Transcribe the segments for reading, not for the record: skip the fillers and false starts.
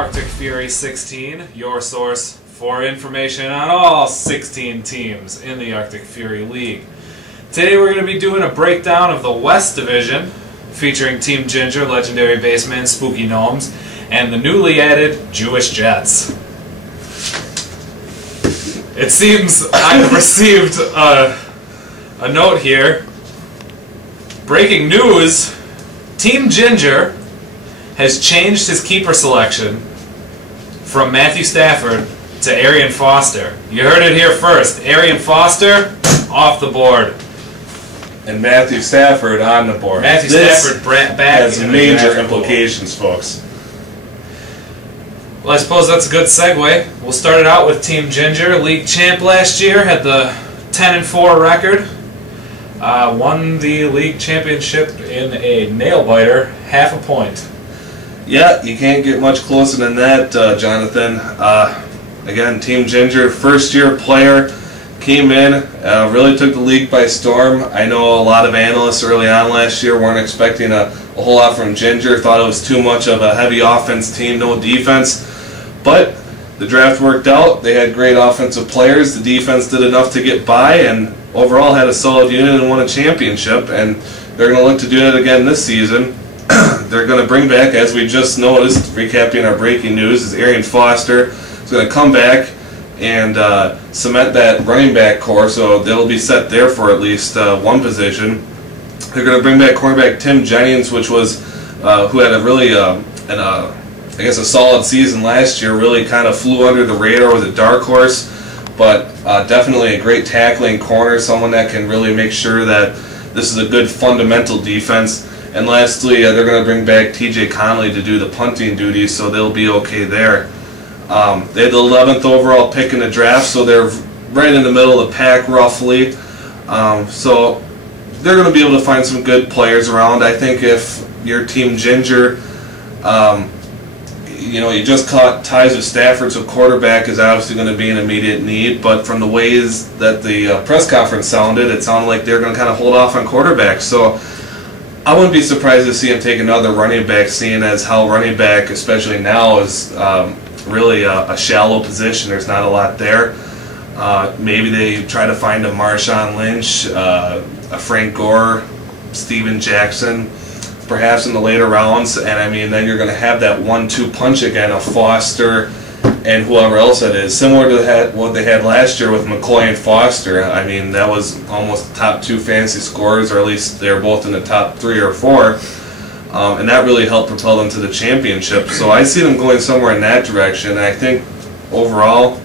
Arctic Fury 16, your source for information on all 16 teams in the Arctic Fury League. Today we're going to be doing a breakdown of the West Division, featuring Team Ginger, legendary baseman, Spooky Gnomes, and the newly added Jewish Jets. It seems I've received a note here. Breaking news, Team Ginger has changed his keeper selection from Matthew Stafford to Arian Foster. You heard it here first. Arian Foster off the board. And Matthew Stafford on the board. Matthew Stafford back has major implications, folks. Well, I suppose that's a good segue. We'll start it out with Team Ginger. League champ last year, had the 10-4 record. Won the league championship in a nail-biter, half a point. Yeah, you can't get much closer than that, Jonathan. Again, Team Ginger, first-year player, came in, really took the league by storm. I know a lot of analysts early on last year weren't expecting a whole lot from Ginger, thought it was too much of a heavy offense team, no defense. But the draft worked out. They had great offensive players. The defense did enough to get by, and overall had a solid unit and won a championship. And they're going to look to do it again this season. They're going to bring back, as we just noticed, recapping our breaking news, is Arian Foster is going to come back and cement that running back core, so they'll be set there for at least one position. They're going to bring back cornerback Tim Jennings, which was who had a really I guess a solid season last year. Really kind of flew under the radar, was a dark horse, but definitely a great tackling corner, someone that can really make sure that this is a good fundamental defense. And lastly, they're going to bring back T.J. Connolly to do the punting duties, so they'll be okay there. They had the 11th overall pick in the draft, so they're right in the middle of the pack roughly. So they're going to be able to find some good players around. I think if your Team Ginger, you just caught ties with Stafford, so quarterback is obviously going to be an immediate need. But from the ways that the press conference sounded, it sounded like they're going to kind of hold off on quarterback. So I wouldn't be surprised to see him take another running back, seeing as how running back, especially now, is really a shallow position. There's not a lot there. Maybe they try to find a Marshawn Lynch, a Frank Gore, Steven Jackson, perhaps in the later rounds. And I mean, then you're going to have that 1-2 punch again of Foster and whoever else it is, similar to what they had last year with McCoy and Foster. I mean, that was almost the top 2 fantasy scorers, or at least they were both in the top 3 or 4. And that really helped propel them to the championship. So I see them going somewhere in that direction. And I think overall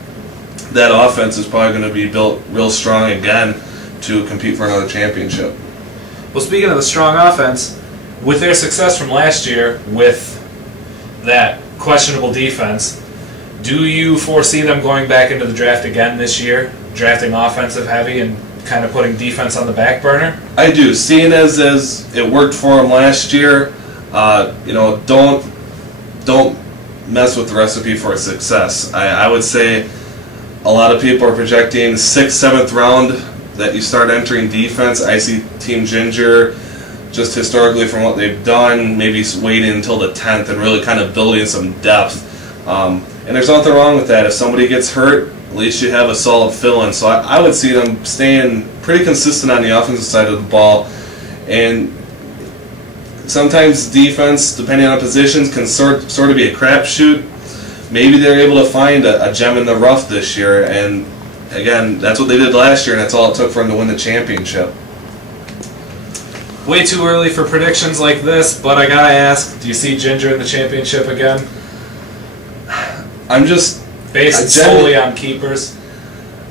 that offense is probably going to be built real strong again to compete for another championship. Well, speaking of the strong offense, with their success from last year with that questionable defense, do you foresee them going back into the draft again this year, drafting offensive heavy and kind of putting defense on the back burner? I do. Seeing as it worked for them last year, don't mess with the recipe for success. I would say a lot of people are projecting 6th, 7th round that you start entering defense. I see Team Ginger, just historically from what they've done, maybe waiting until the 10th and really kind of building some depth. And there's nothing wrong with that. If somebody gets hurt, at least you have a solid fill-in. So I would see them staying pretty consistent on the offensive side of the ball. And sometimes defense, depending on positions, can sort of be a crapshoot. Maybe they're able to find a gem in the rough this year. And again, that's what they did last year, and that's all it took for them to win the championship. Way too early for predictions like this, but I gotta ask, do you see Ginger in the championship again? I'm just based solely on keepers.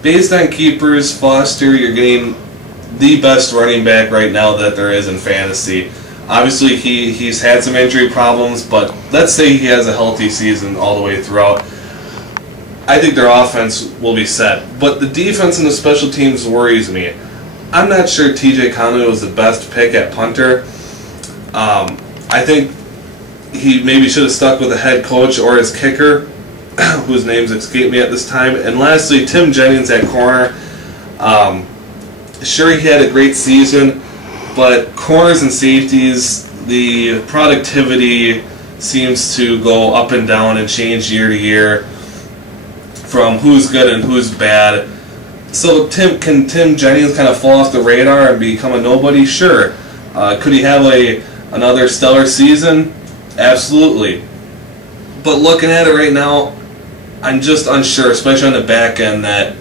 Based on keepers, Foster, you're getting the best running back right now that there is in fantasy. Obviously, he's had some injury problems, but let's say he has a healthy season all the way throughout. I think their offense will be set. But the defense and the special teams worries me. I'm not sure T.J. Connolly was the best pick at punter. I think he maybe should have stuck with the head coach or his kicker, whose names escape me at this time. And lastly, Tim Jennings at corner. Sure, he had a great season, but corners and safeties, the productivity seems to go up and down and change year to year from who's good and who's bad. So can Tim Jennings kind of fall off the radar and become a nobody? Sure. Could he have another stellar season? Absolutely. But looking at it right now, I'm just unsure, especially on the back end, that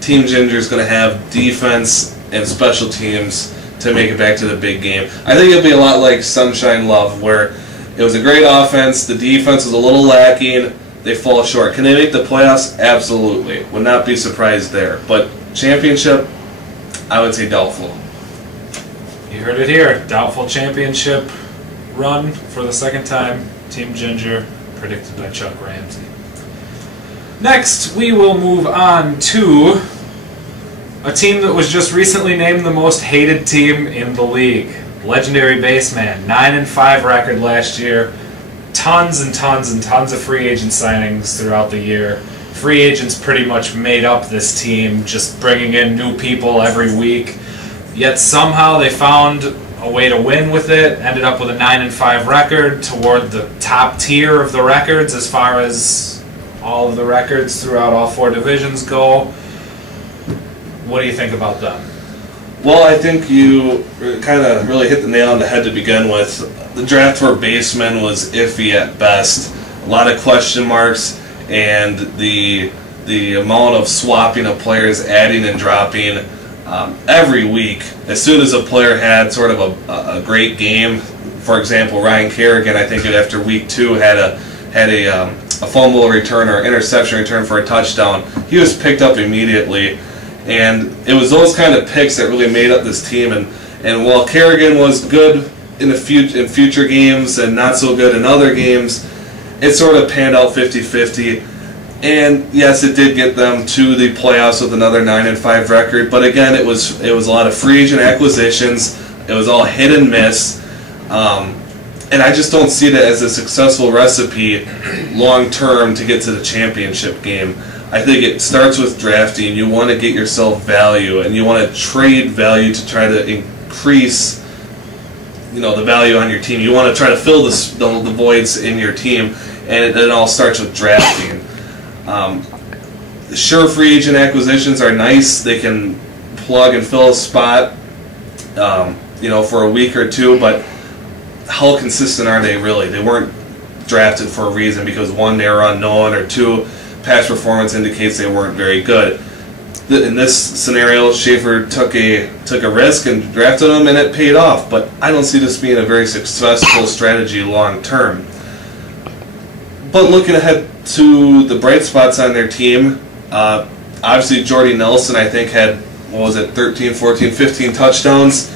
Team Ginger is going to have defense and special teams to make it back to the big game. I think it'll be a lot like Sunshine Love, where it was a great offense, the defense was a little lacking, they fall short. Can they make the playoffs? Absolutely. Would not be surprised there. But championship, I would say doubtful. You heard it here. Doubtful championship run for the second time. Team Ginger, predicted by Chuck Ramsey. Next, we will move on to a team that was just recently named the most hated team in the league. Legendary Baseman, 9-5 record last year. Tons and tons and tons of free agent signings throughout the year. Free agents pretty much made up this team, just bringing in new people every week. Yet somehow they found a way to win with it, ended up with a 9-5 record toward the top tier of the records as far as all of the records throughout all 4 divisions go. What do you think about them? Well, I think you kind of really hit the nail on the head to begin with. The draft for Baseman was iffy at best. A lot of question marks, and the amount of swapping of players, adding and dropping every week. As soon as a player had sort of a great game, for example, Ryan Kerrigan, I think after week 2 had a fumble return or interception return for a touchdown, he was picked up immediately. And it was those kind of picks that really made up this team. And while Kerrigan was good in future games and not so good in other games, it sort of panned out 50-50. And yes, it did get them to the playoffs with another 9-5 record. But again, it was a lot of free agent acquisitions. It was all hit and miss. And I just don't see that as a successful recipe long term to get to the championship game. I think it starts with drafting. You want to get yourself value, and you want to trade value to try to increase, the value on your team. You want to try to fill the voids in your team, and it all starts with drafting. Sure, free agent acquisitions are nice. They can plug and fill a spot, for a week or two, but how consistent are they really? They weren't drafted for a reason because 1, they were unknown, or 2, past performance indicates they weren't very good. In this scenario, Schaefer took a risk and drafted them, and it paid off. But I don't see this being a very successful strategy long term. But looking ahead to the bright spots on their team, obviously Jordy Nelson, I think, had 13, 14, 15 touchdowns.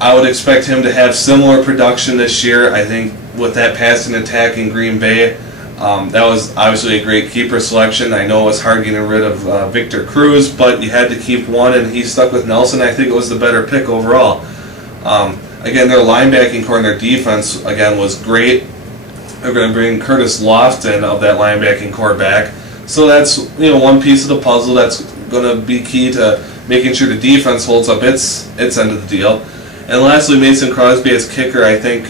I would expect him to have similar production this year. I think with that passing attack in Green Bay, that was obviously a great keeper selection. I know it was hard getting rid of Victor Cruz, but you had to keep one, and he stuck with Nelson. I think it was the better pick overall. Again, their linebacking core and their defense, again, was great. They're going to bring Curtis Lofton of that linebacking core back. So that's one piece of the puzzle that's going to be key to making sure the defense holds up its end of the deal. And lastly, Mason Crosby as kicker, I think,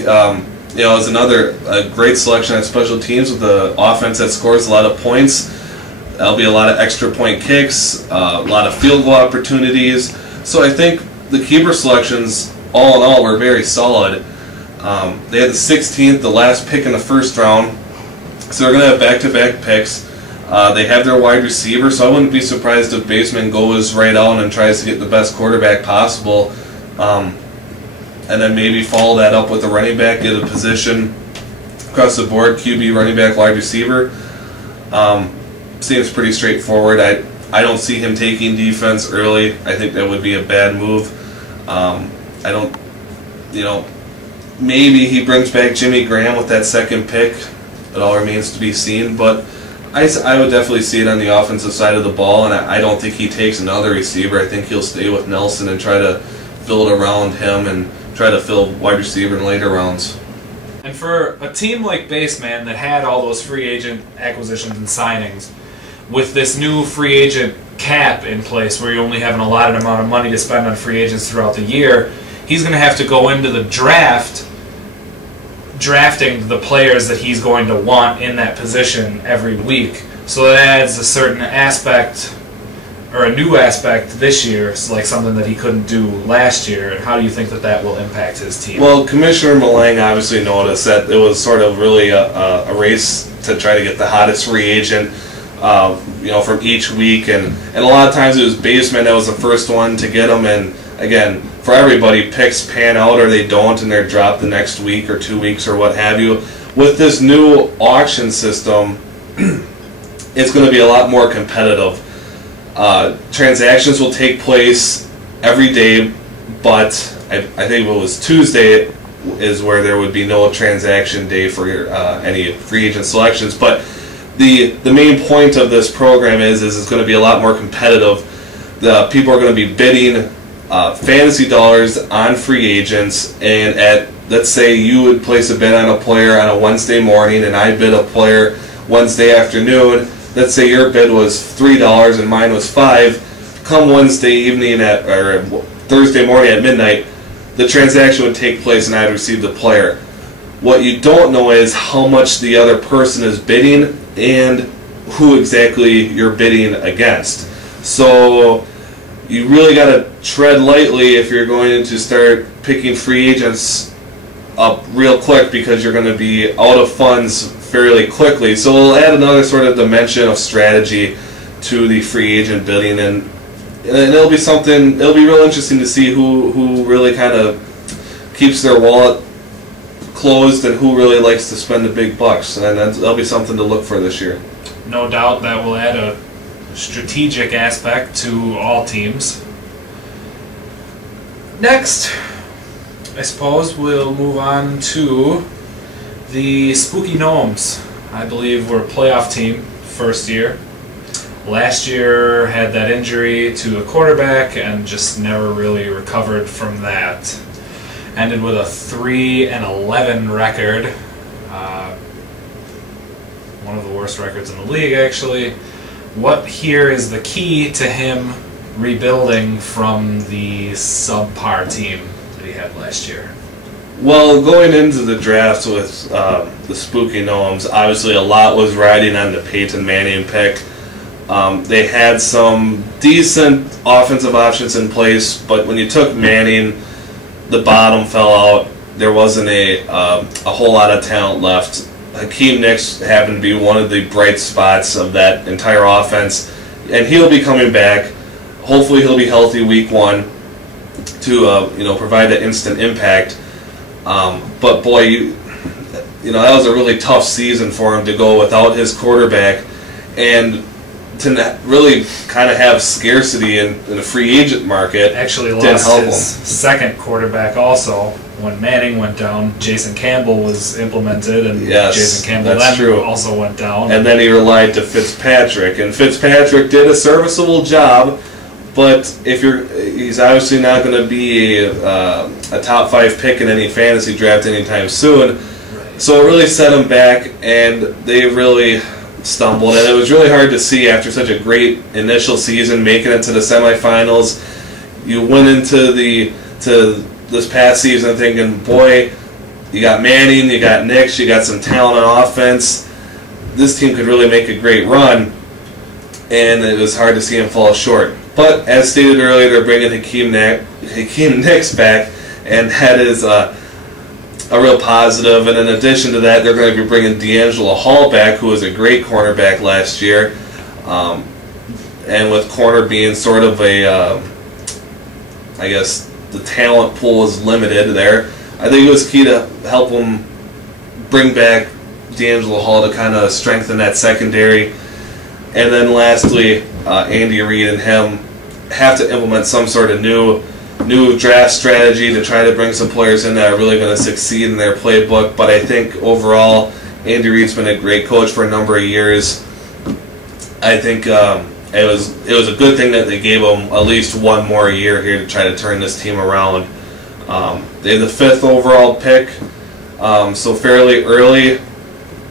is another great selection at special teams with the offense that scores a lot of points. There'll be a lot of extra point kicks, a lot of field goal opportunities. So I think the keeper selections, all in all, were very solid. They had the 16th, the last pick in the first round, so they're going to have back-to-back picks. They have their wide receiver, so I wouldn't be surprised if Baseman goes right out and tries to get the best quarterback possible. And then maybe follow that up with a running back, get a position across the board, QB, running back, wide receiver. Seems pretty straightforward. I don't see him taking defense early. I think that would be a bad move. I don't, maybe he brings back Jimmy Graham with that second pick. It all remains to be seen, but I would definitely see it on the offensive side of the ball, and I don't think he takes another receiver. I think he'll stay with Nelson and try to build around him and try to fill wide receiver in later rounds. And for a team like Baseman that had all those free agent acquisitions and signings, with this new free agent cap in place where you only have an allotted amount of money to spend on free agents throughout the year, he's going to have to go into the draft drafting the players that he's going to want in that position every week. So that adds a certain aspect, or a new aspect this year, like something that he couldn't do last year. And how do you think that that will impact his team? Well, Commissioner Malang obviously noticed that it was sort of really a race to try to get the hottest free agent, from each week, and a lot of times it was Baseman that was the first one to get him. And again, for everybody, picks pan out or they don't, and they're dropped the next week or 2 weeks or what have you. With this new auction system, it's going to be a lot more competitive. Transactions will take place every day, but I think it was Tuesday is where there would be no transaction day for any free agent selections. But the main point of this program is it's going to be a lot more competitive. The people are going to be bidding fantasy dollars on free agents, and let's say you would place a bid on a player on a Wednesday morning, and I bid a player Wednesday afternoon. Let's say your bid was $3 and mine was $5. Come Wednesday evening or Thursday morning at midnight, the transaction would take place and I'd receive the player. What you don't know is how much the other person is bidding and who exactly you're bidding against. So you really got to tread lightly if you're going to start picking free agents up real quick, because you're going to be out of funds fairly quickly. So we'll add another sort of dimension of strategy to the free agent bidding, and it'll be something. It'll be real interesting to see who really kind of keeps their wallet closed and who really likes to spend the big bucks, and that'll be something to look for this year. No doubt that will add a strategic aspect to all teams. Next, I suppose we'll move on to the Spooky Gnomes. I believe we're a playoff team first year. Last year had that injury to a quarterback and just never really recovered from that. Ended with a 3-11 record. One of the worst records in the league, actually. What here is the key to him rebuilding from the subpar team that he had last year? Well, going into the draft with the Spooky Gnomes, obviously a lot was riding on the Peyton Manning pick. They had some decent offensive options in place, but when you took Manning, the bottom fell out. There wasn't a whole lot of talent left. Hakeem Nicks happened to be one of the bright spots of that entire offense, and he'll be coming back. Hopefully he'll be healthy week 1 to provide that instant impact. But boy, that was a really tough season for him to go without his quarterback, and to really kind of have scarcity in the free agent market. Actually lost his second quarterback also. When Manning went down, Jason Campbell was implemented, and Jason Campbell also went down. And then he relied to Fitzpatrick, and Fitzpatrick did a serviceable job, but he's obviously not going to be a top 5 pick in any fantasy draft anytime soon. Right. So it really set him back, and they really stumbled, and it was really hard to see after such a great initial season, making it to the semifinals. You went into this past season thinking, boy, you got Manning, you got Nicks, you got some talent on offense. This team could really make a great run, and it was hard to see him fall short. But as stated earlier, they're bringing Hakeem Nicks back, and that is a real positive. And in addition to that, they're going to be bringing D'Angelo Hall back, who was a great cornerback last year. And with corner being sort of I guess the talent pool is limited there, I think it was key to help them bring back D'Angelo Hall to kind of strengthen that secondary. And then lastly, Andy Reid and him have to implement some sort of new draft strategy to try to bring some players in that are really going to succeed in their playbook. But I think overall, Andy Reid's been a great coach for a number of years. I think it was a good thing that they gave him at least one more year here to try to turn this team around. They had the 5th overall pick, so fairly early.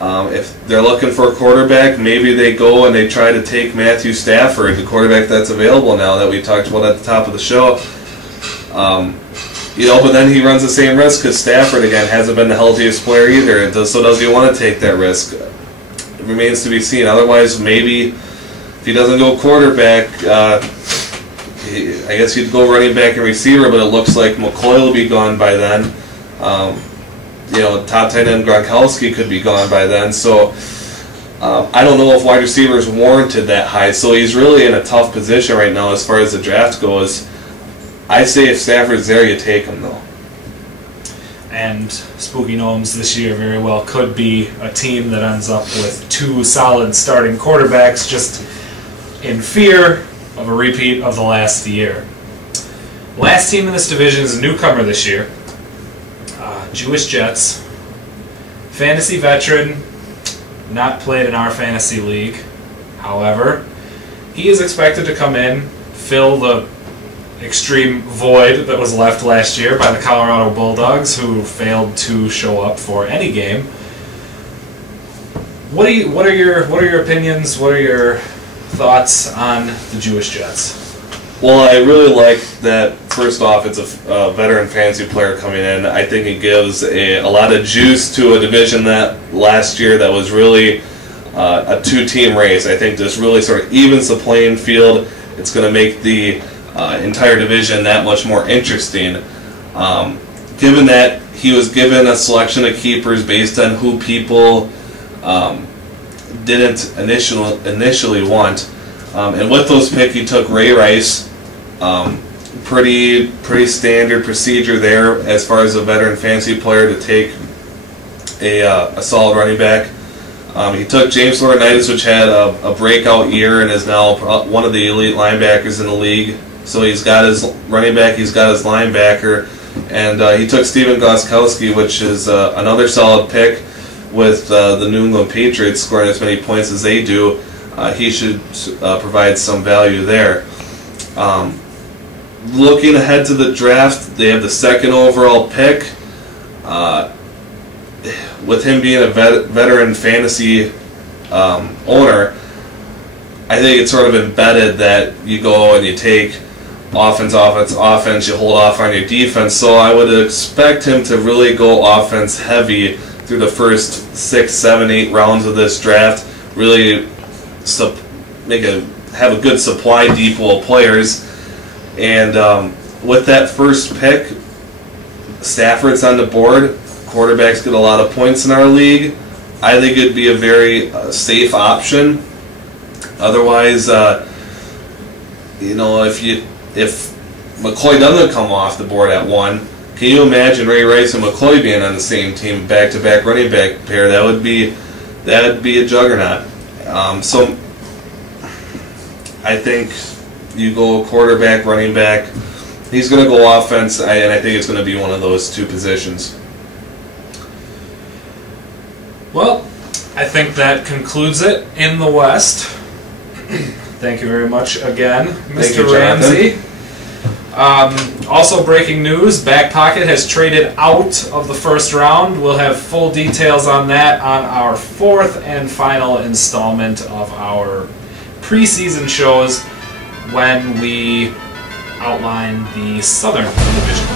If they're looking for a quarterback, maybe they go and they try to take Matthew Stafford, the quarterback that's available now that we talked about at the top of the show. But then he runs the same risk because Stafford, again, hasn't been the healthiest player either. So does he want to take that risk? It remains to be seen. Otherwise, maybe if he doesn't go quarterback, I guess he'd go running back and receiver, but it looks like McCoy will be gone by then. Top tight end Gronkowski could be gone by then. So I don't know if wide receivers warranted that high. So he's really in a tough position right now as far as the draft goes. I say if Stafford's there, you take him, though. And Spooky Gnomes this year very well could be a team that ends up with 2 solid starting quarterbacks, just in fear of a repeat of the last year. Last team in this division is a newcomer this year, Jewish Jets. Fantasy veteran, not played in our fantasy league. However, he is expected to come in, fill the extreme void that was left last year by the Colorado Bulldogs, who failed to show up for any game. What are your opinions? What are your thoughts on the Jewish Jets? Well, I really like that. First off, it's a veteran fantasy player coming in. I think it gives a lot of juice to a division that last year that was really a 2-team race. I think this really sort of evens the playing field. It's going to make the entire division that much more interesting. Given that he was given a selection of keepers based on who people didn't initially want, and with those picks, he took Ray Rice. Pretty standard procedure there as far as a veteran fantasy player to take a solid running back. He took James Laurinaitis, which had a breakout year and is now one of the elite linebackers in the league. So he's got his running back, he's got his linebacker, and he took Steven Gostkowski, which is another solid pick. With the New England Patriots scoring as many points as they do, he should provide some value there. Looking ahead to the draft, they have the 2nd overall pick. With him being a veteran fantasy owner, I think it's sort of embedded that you go and you take offense, you hold off on your defense. So I would expect him to really go offense heavy through the first 6, 7, 8 rounds of this draft. Really have a good supply depot of players. And with that first pick, Stafford's on the board. Quarterbacks get a lot of points in our league. I think it'd be a very safe option. Otherwise, if McCoy doesn't come off the board at 1, can you imagine Ray Rice and McCoy being on the same team, back-to-back running back pair? That would be a juggernaut. So I think you go quarterback, running back. He's going to go offense, and I think it's going to be one of those 2 positions. Well, I think that concludes it in the West. Thank you very much again, Mr. Ramsey. Also breaking news, Back Pocket has traded out of the first round. We'll have full details on that on our 4th and final installment of our preseason shows when we outline the Southern Division.